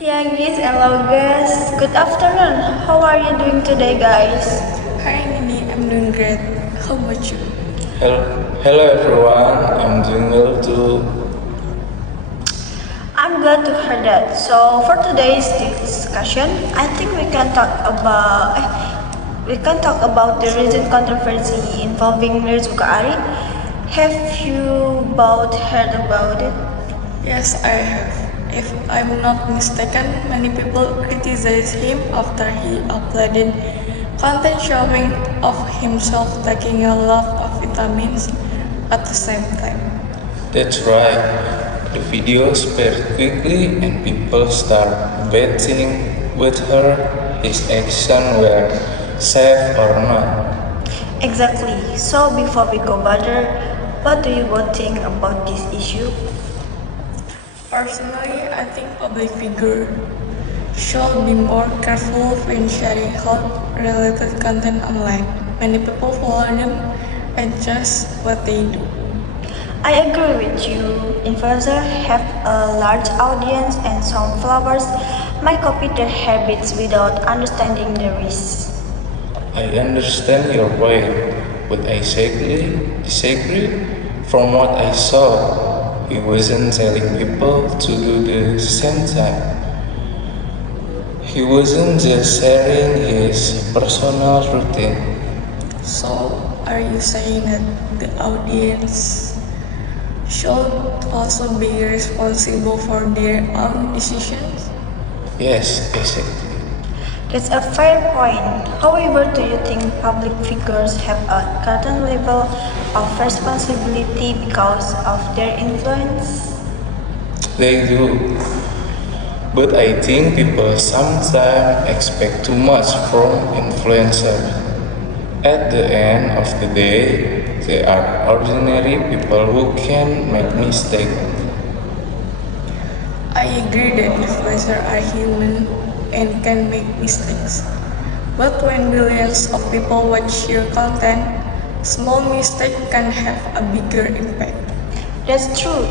Yeah, guys and Lauges. Good afternoon. How are you doing today, guys? Hi Andini, I'm doing great. How about you? Hello, hello everyone. I'm doing well too. I'm glad to hear that. So, for today's discussion, I think we can talk about the recent controversy involving Mirzuka Ari. Have you both heard about it? Yes, I have. If I'm not mistaken, many people criticize him after he uploaded content showing of himself taking a lot of vitamins at the same time. That's right. The video spread quickly and people start debating whether his actions were safe or not. Exactly. So, before we go further, what do you both think about this issue? Personally, I think public figure should be more careful when sharing health-related content online. Many people follow them and just what they do. I agree with you. Influencers have a large audience and some followers might copy their habits without understanding the risks. I understand your point, but I disagree. From what I saw, he wasn't telling people to do the same time. He wasn't just sharing his personal routine. So, are you saying that the audience should also be responsible for their own decisions? Yes, exactly. That's a fair point. However, do you think public figures have a certain level of responsibility because of their influence? They do. But I think people sometimes expect too much from influencers. At the end of the day, they are ordinary people who can make mistakes. I agree that influencers are human and can make mistakes. But when billions of people watch your content, small mistake can have a bigger impact. That's true.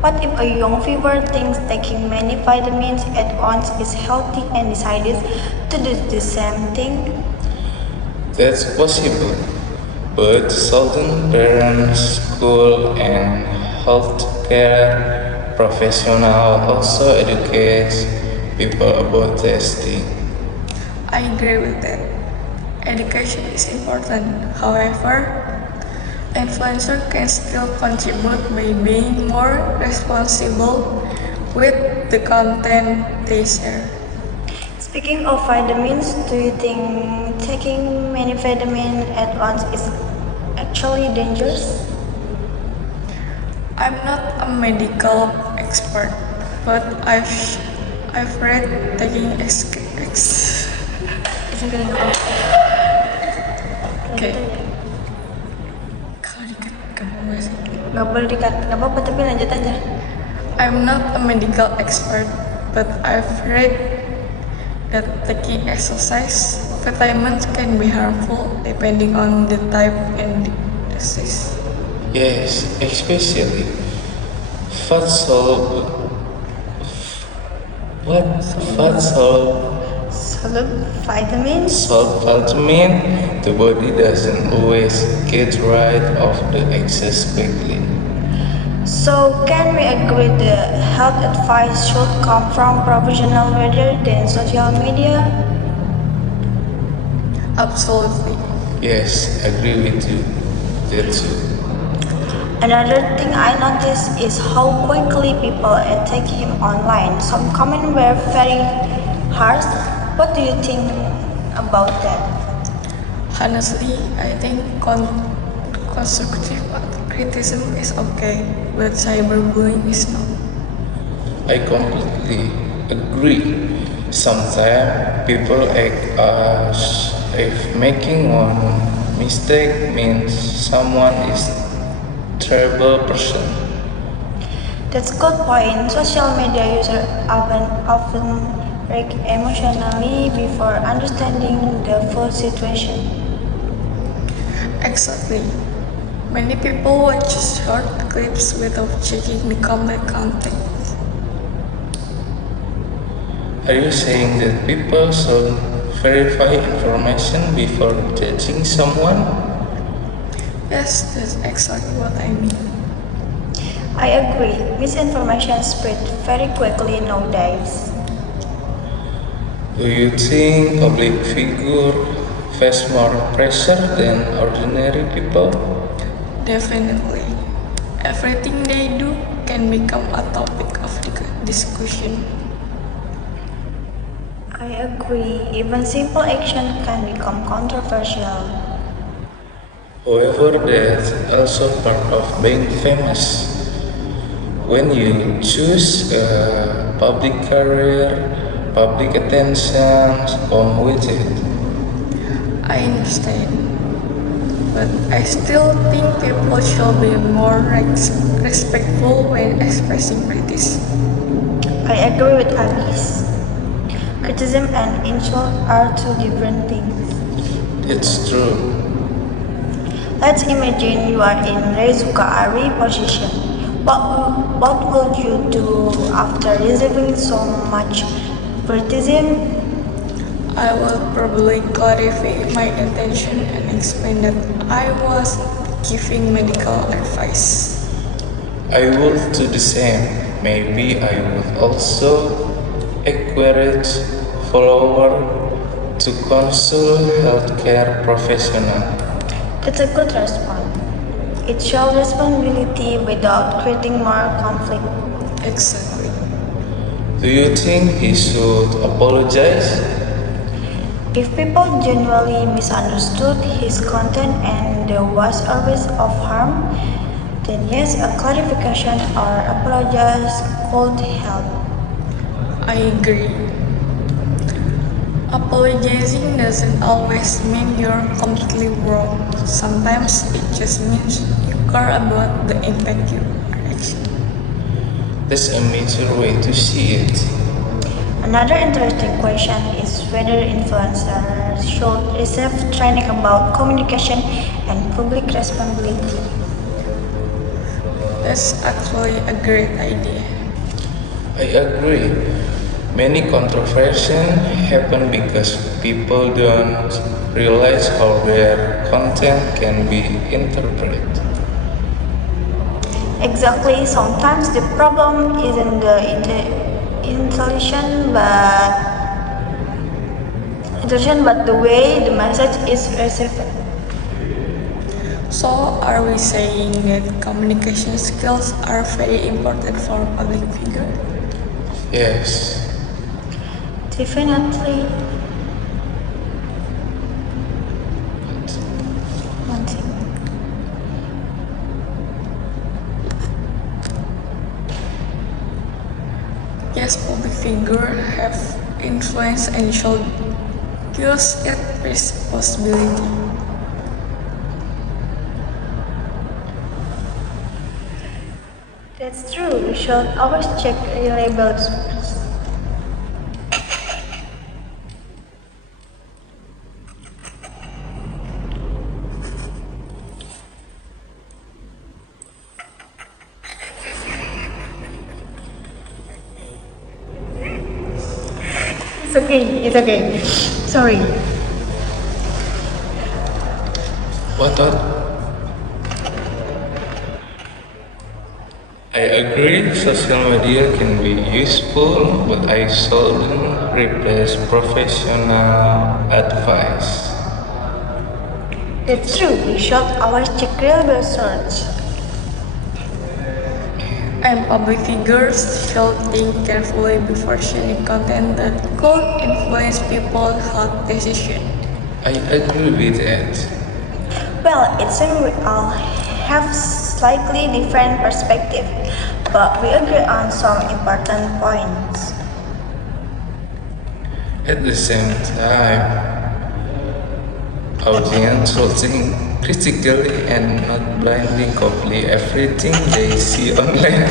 What if a young viewer thinks taking many vitamins at once is healthy and decides to do the same thing? That's possible. But certain parents, school, and healthcare professionals also educate people about testing. I agree with that. Education is important. However, influencers can still contribute by being more responsible with the content they share. Speaking of vitamins, do you think taking many vitamins at once is actually dangerous? I'm not a medical expert, but I've read taking okay. Kalau dikat kamu nggak sih? Gak boleh dikat, gak apa-apa tapi lanjut aja. I'm not a medical expert, but I've read that taking exercise vitamins can be harmful depending on the type and disease. Yes, especially fat soluble. What? Fat soluble Solid vitamins? salt vitamin, the body doesn't always get rid of the excess quickly. So can we agree the health advice should come from professional rather than social media? Absolutely. Yes, agree with you. That too. Another thing I noticed is how quickly people attack him online. Some comments were very harsh. What do you think about that? Honestly, I think constructive criticism is okay, but cyberbullying is not. I completely agree. Sometimes people act as if making one mistake means someone is terrible person. That's good point. Social media users often react emotionally before understanding the full situation. Exactly. Many people watch short clips without checking the complete content. Are you saying that people should verify information before judging someone? Yes, that's exactly what I mean. I agree. Misinformation spread very quickly nowadays. Do you think public figures face more pressure than ordinary people? Definitely. Everything they do can become a topic of discussion. I agree. Even simple action can become controversial. However, that's also part of being famous. When you choose a public career, public attention come with it. I understand, but I still think people should be more respectful when expressing criticism. I agree with Agis. Criticism and insult are two different things. It's true. Let's imagine you are in Rezuka Ari position. What would you do after receiving so much criticism? I will probably clarify my intention and explain that I was giving medical advice. I would do the same. Maybe I would also encourage followers to consult healthcare professional. That's a good response. It shows responsibility without creating more conflict. Exactly. Do you think he should apologize? If people genuinely misunderstood his content and there was a risk of harm, then yes, a clarification or apologize could help. I agree. Apologizing doesn't always mean you're completely wrong. Sometimes it just means you care about the impact you are actually. That's a mature way to see it. Another interesting question is whether influencers should receive training about communication and public responsibility. That's actually a great idea. I agree. Many controversies happen because people don't realize how their content can be interpreted. Exactly, sometimes the problem isn't the intention but the way the message is received. So, are we saying that communication skills are very important for a public figure? Yes, Definitely. One second. Yes, public figures have influence and should use it responsibility. That's true. We should always check reliable sources. It's okay. Sorry. what? I agree social media can be useful, but I shouldn't replace professional advice. That's true. We should always check reliable sources. And public figures should think carefully before sharing content that could influence people's health decisions. I agree with that. Well, it seems we all have slightly different perspective, but we agree on some important points. At the same time, audience should think critically and not blindly copy everything they see online.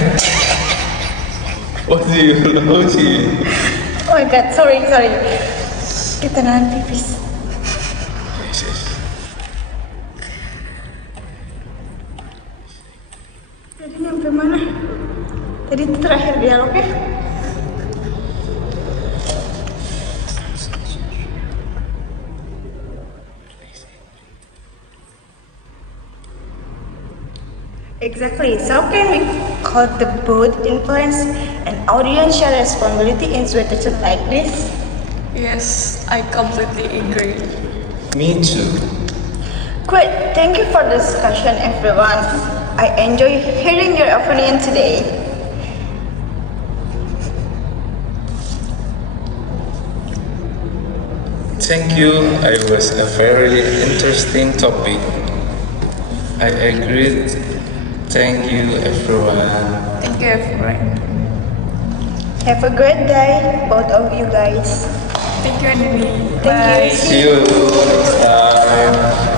What do you know? Oh my god, sorry. Kita nahan pipis. Yes, yes. Tadi nyampe mana? Tadi itu terakhir dialognya. Exactly. So can we contribute influence and audience share responsibility in situations like this? Yes, I completely agree. Me too. Great. Thank you for the discussion, everyone. I enjoy hearing your opinion today. Thank you. It was a very interesting topic. I agreed. Thank you, everyone. Thank you, everyone. Have a great day, both of you guys. Thank you, Andini. Thank you. Bye. See you next time.